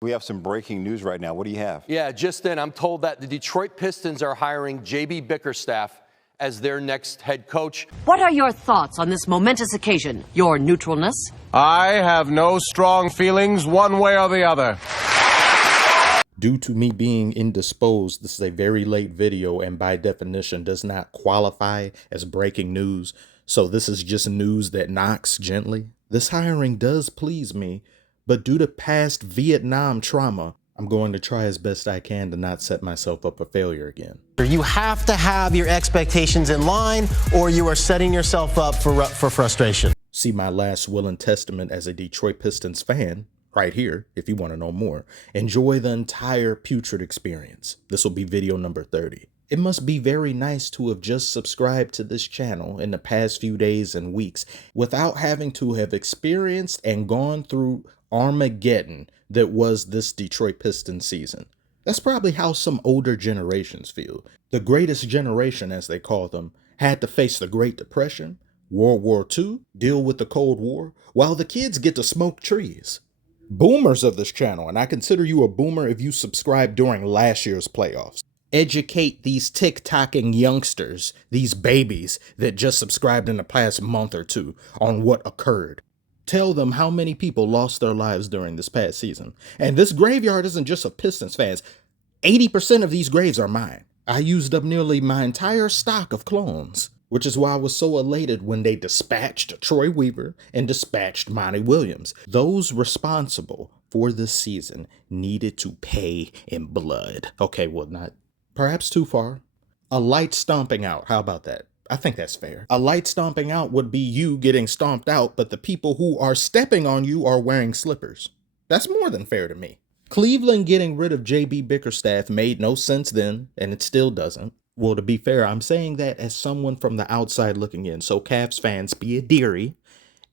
We have some breaking news right now. What do you have? Yeah, just then I'm told that the Detroit Pistons are hiring J.B Bickerstaff as their next head coach. What are your thoughts on this momentous occasion? Your neutralness? I have no strong feelings one way or the other. Due to me being indisposed, this is a very late video and by definition does not qualify as breaking news. So this is just news that knocks gently. This hiring does please me, but due to past Vietnam trauma, I'm going to try as best I can to not set myself up for failure again. You have to have your expectations in line or you are setting yourself up for frustration. See my last will and testament as a Detroit Pistons fan right here if you want to know more. Enjoy the entire putrid experience. This will be video number 30. It must be very nice to have just subscribed to this channel in the past few days and weeks without having to have experienced and gone through Armageddon that was this Detroit Pistons season. That's probably how some older generations feel. The greatest generation, as they call them, had to face the Great Depression, World War II, deal with the Cold War, while the kids get to smoke trees. Boomers of this channel, and I consider you a boomer if you subscribed during last year's playoffs. Educate these TikToking youngsters, these babies that just subscribed in the past month or two on what occurred. Tell them how many people lost their lives during this past season. And this graveyard isn't just of Pistons fans. 80% of these graves are mine. I used up nearly my entire stock of clones, which is why I was so elated when they dispatched Troy Weaver and dispatched Monty Williams. Those responsible for this season needed to pay in blood. Okay, well, not perhaps too far. A light stomping out. How about that? I think that's fair. A light stomping out would be you getting stomped out, but the people who are stepping on you are wearing slippers. That's more than fair to me. Cleveland getting rid of J.B. Bickerstaff made no sense then, and it still doesn't. Well, to be fair, I'm saying that as someone from the outside looking in, so Cavs fans, be a dearie,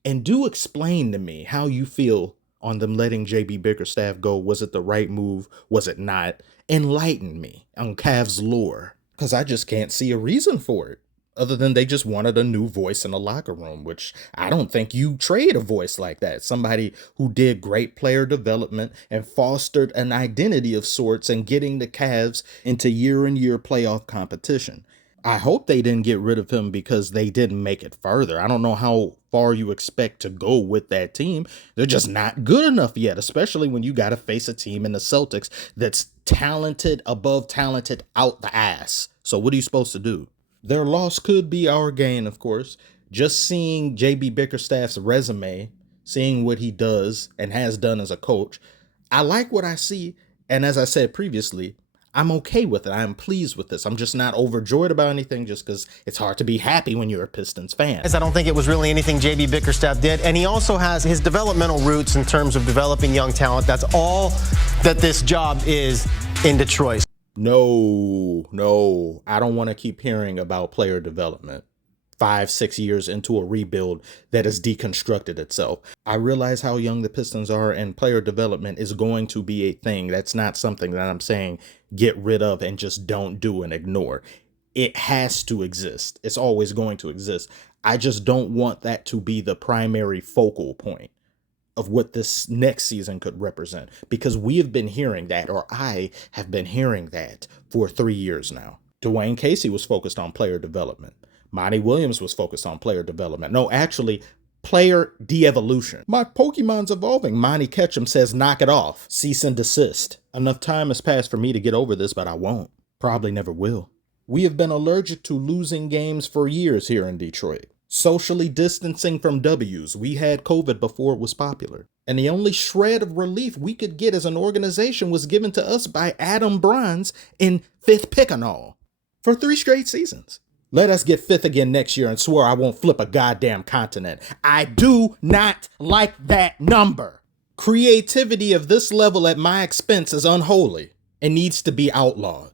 and do explain to me how you feel on them letting J.B. Bickerstaff go. Was it the right move? Was it not? Enlighten me on Cavs lore, because I just can't see a reason for it, other than they just wanted a new voice in the locker room, which I don't think you trade a voice like that. Somebody who did great player development and fostered an identity of sorts and getting the Cavs into year-and-year playoff competition. I hope they didn't get rid of him because they didn't make it further. I don't know how far you expect to go with that team. They're just not good enough yet, especially when you got to face a team in the Celtics that's talented above talented out the ass. So what are you supposed to do? Their loss could be our gain, of course. Just seeing J.B. Bickerstaff's resume, seeing what he does and has done as a coach, I like what I see. And as I said previously, I'm okay with it. I'm pleased with this. I'm just not overjoyed about anything just because it's hard to be happy when you're a Pistons fan. I don't think it was really anything J.B. Bickerstaff did. And he also has his developmental roots in terms of developing young talent. That's all that this job is in Detroit. No, I don't want to keep hearing about player development 5-6 years into a rebuild that has deconstructed itself. I realize how young the Pistons are, and player development is going to be a thing. That's not something that I'm saying get rid of and just don't do and ignore. It has to exist. It's always going to exist. I just don't want that to be the primary focal point of what this next season could represent, because we have been hearing that, or I have been hearing that for 3 years now. Dwayne Casey was focused on player development. Monty Williams was focused on player development. No, actually, player de-evolution. My Pokemon's evolving. Monty Ketchum says, knock it off. Cease and desist. Enough time has passed for me to get over this, but I won't. Probably never will. We have been allergic to losing games for years here in Detroit. Socially distancing from W's. We had COVID before it was popular. And the only shred of relief we could get as an organization was given to us by Adam Bronze in 5th pick and all for 3 straight seasons. Let us get 5th again next year and swear I won't flip a goddamn continent. I do not like that number. Creativity of this level at my expense is unholy and needs to be outlawed.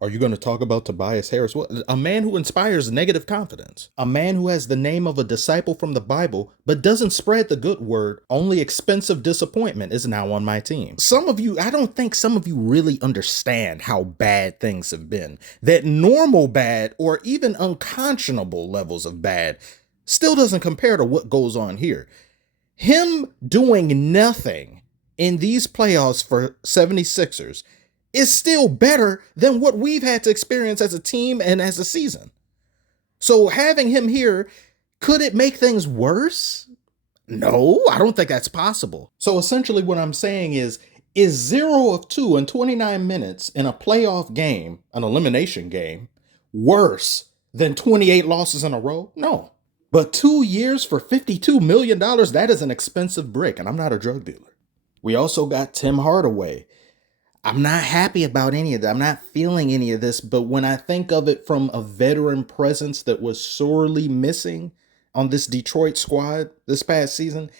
Are you going to talk about Tobias Harris? What? A man who inspires negative confidence. A man who has the name of a disciple from the Bible, but doesn't spread the good word. Only expensive disappointment is now on my team. Some of you, I don't think some of you really understand how bad things have been. That normal bad or even unconscionable levels of bad still doesn't compare to what goes on here. Him doing nothing in these playoffs for 76ers is still better than what we've had to experience as a team and as a season. So having him here, could it make things worse? No, I don't think that's possible. So essentially what I'm saying is 0 of 2 in 29 minutes in a playoff game, an elimination game, worse than 28 losses in a row? No. But 2 years for $52 million, that is an expensive brick, and I'm not a drug dealer. We also got Tim Hardaway. I'm not happy about any of that. I'm not feeling any of this, but when I think of it from a veteran presence that was sorely missing on this Detroit squad this past season,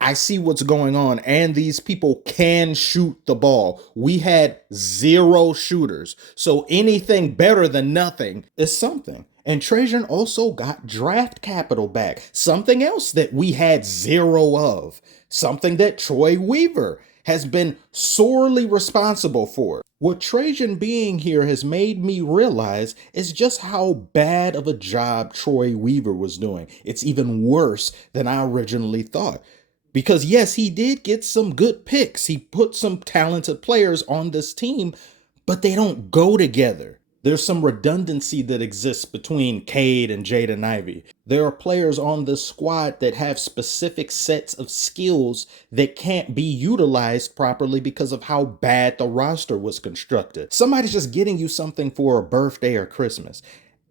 I see what's going on, and these people can shoot the ball. We had 0 shooters, so anything better than nothing is something. And Trajan also got draft capital back, something else that we had 0 of, something that Troy Weaver has been sorely responsible for. What Trajan being here has made me realize is just how bad of a job Troy Weaver was doing. It's even worse than I originally thought. Because yes, he did get some good picks. He put some talented players on this team, but they don't go together. There's some redundancy that exists between Cade and Jaden Ivey. There are players on this squad that have specific sets of skills that can't be utilized properly because of how bad the roster was constructed. Somebody's just getting you something for a birthday or Christmas,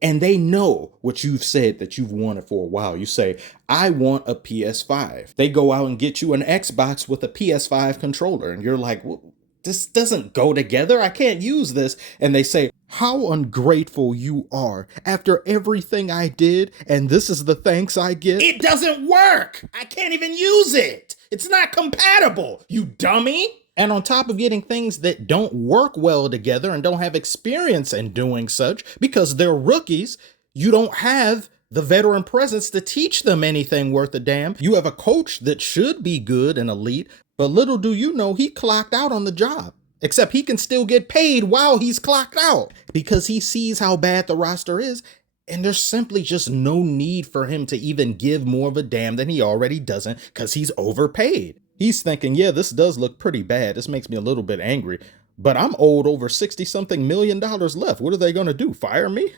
and they know what you've said that you've wanted for a while. You say, I want a PS5. They go out and get you an Xbox with a PS5 controller, and you're like, well, this doesn't go together. I can't use this. And they say, how ungrateful you are. After everything I did, and this is the thanks I get. It doesn't work. I can't even use it. It's not compatible, you dummy. And on top of getting things that don't work well together and don't have experience in doing such, because they're rookies, you don't have the veteran presence to teach them anything worth a damn. You have a coach that should be good and elite, but little do you know, he clocked out on the job. Except he can still get paid while he's clocked out because he sees how bad the roster is, and there's simply just no need for him to even give more of a damn than he already doesn't because he's overpaid. He's thinking, yeah, this does look pretty bad. This makes me a little bit angry, but I'm owed over $60-something million left. What are they going to do? Fire me?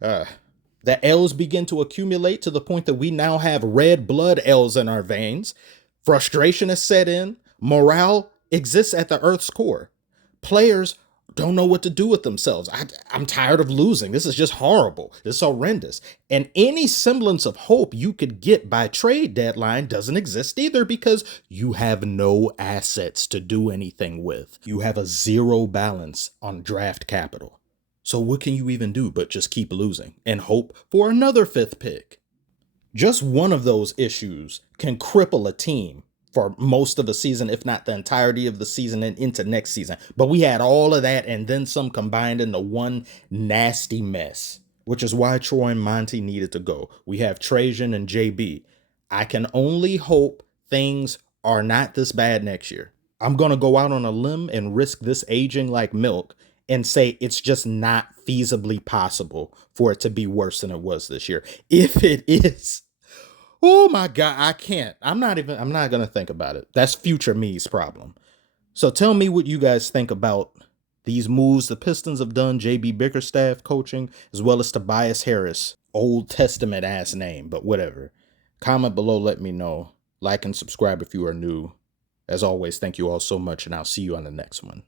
The L's begin to accumulate to the point that we now have red blood L's in our veins. Frustration is set in. Morale exists at the Earth's core. Players don't know what to do with themselves. I'm tired of losing. This is just horrible. This is horrendous. And any semblance of hope you could get by trade deadline doesn't exist either because you have no assets to do anything with. You have a 0 balance on draft capital. So what can you even do but just keep losing and hope for another 5th pick? Just one of those issues can cripple a team for most of the season, if not the entirety of the season and into next season. But we had all of that and then some combined into one nasty mess, which is why Troy and Monty needed to go. We have Trajan and J.B. I can only hope things are not this bad next year. I'm going to go out on a limb and risk this aging like milk and say it's just not feasibly possible for it to be worse than it was this year. If it is, oh my God, I can't. I'm not going to think about it. That's future me's problem. So tell me what you guys think about these moves the Pistons have done, J.B Bickerstaff coaching, as well as Tobias Harris, Old Testament ass name, but whatever. Comment below, let me know. Like and subscribe if you are new. As always, thank you all so much, and I'll see you on the next one.